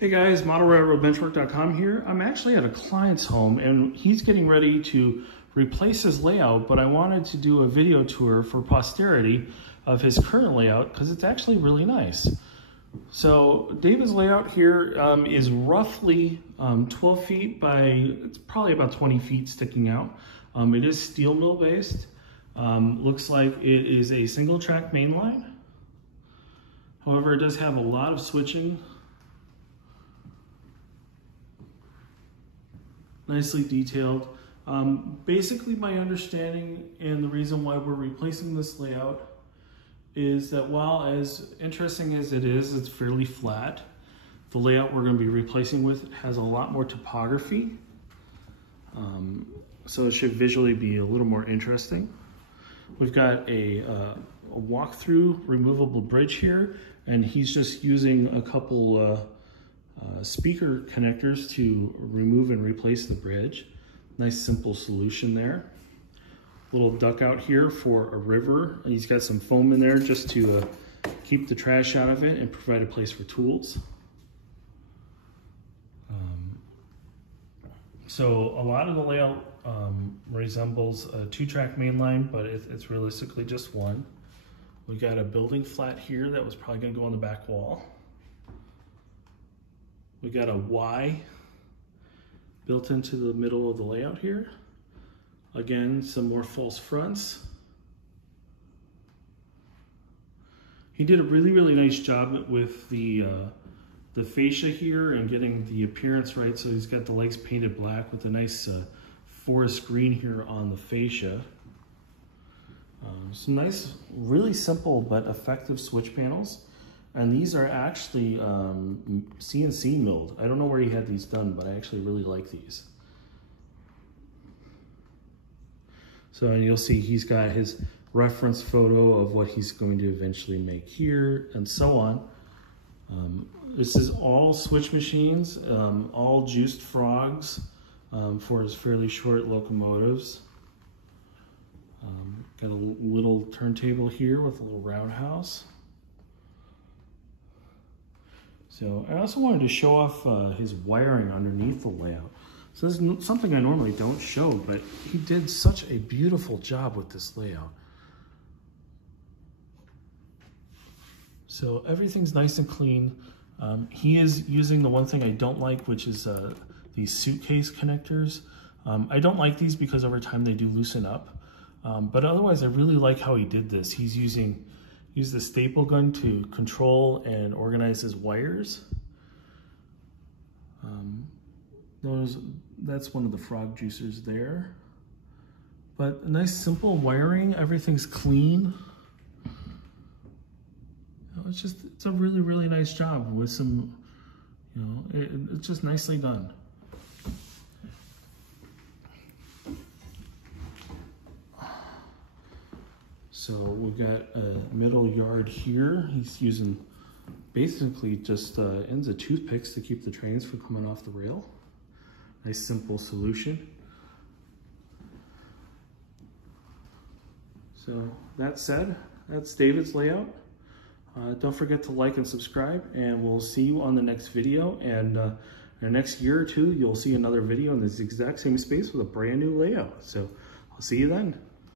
Hey guys, ModelRailroadBenchwork.com here. I'm actually at a client's home and he's getting ready to replace his layout, but I wanted to do a video tour for posterity of his current layout because it's actually really nice. So David's layout here is roughly 12 feet by, it's probably about 20 feet sticking out. It is steel mill based. Looks like it is a single track mainline. However, it does have a lot of switching. Nicely detailed. Basically, my understanding and the reason why we're replacing this layout is that while as interesting as it is, it's fairly flat. The layout we're going to be replacing with has a lot more topography. So it should visually be a little more interesting. We've got a walk-through removable bridge here, and he's just using a couple speaker connectors to remove and replace the bridge. Nice simple solution there. Little duckout here for a river. He's got some foam in there just to keep the trash out of it and provide a place for tools. So a lot of the layout resembles a 2-track mainline, but it's realistically just one. We got a building flat here that was probably going to go on the back wall. We got a Y built into the middle of the layout here. Again, some more false fronts. He did a really nice job with the fascia here and getting the appearance right. So he's got the legs painted black with a nice forest green here on the fascia. Some nice, really simple but effective switch panels. And these are actually CNC milled. I don't know where he had these done, but I actually really like these. So, and you'll see he's got his reference photo of what he's going to eventually make here and so on. This is all switch machines, all juiced frogs for his fairly short locomotives. Got a little turntable here with a little roundhouse. So I also wanted to show off his wiring underneath the layout. So this is something I normally don't show, but he did such a beautiful job with this layout. So everything's nice and clean. He is using the one thing I don't like, which is these suitcase connectors. I don't like these because over time they do loosen up. But otherwise, I really like how he did this. He's used the staple gun to control and organize his wires. That's one of the frog juicers there. But a nice simple wiring, everything's clean. It's a really nice job with some, it's just nicely done. So we've got a middle yard here. He's using basically just ends of toothpicks to keep the trains from coming off the rail. Nice simple solution. So that said, that's David's layout. Don't forget to like and subscribe, and we'll see you on the next video. And in the next year or two, you'll see another video in this exact same space with a brand new layout. So I'll see you then.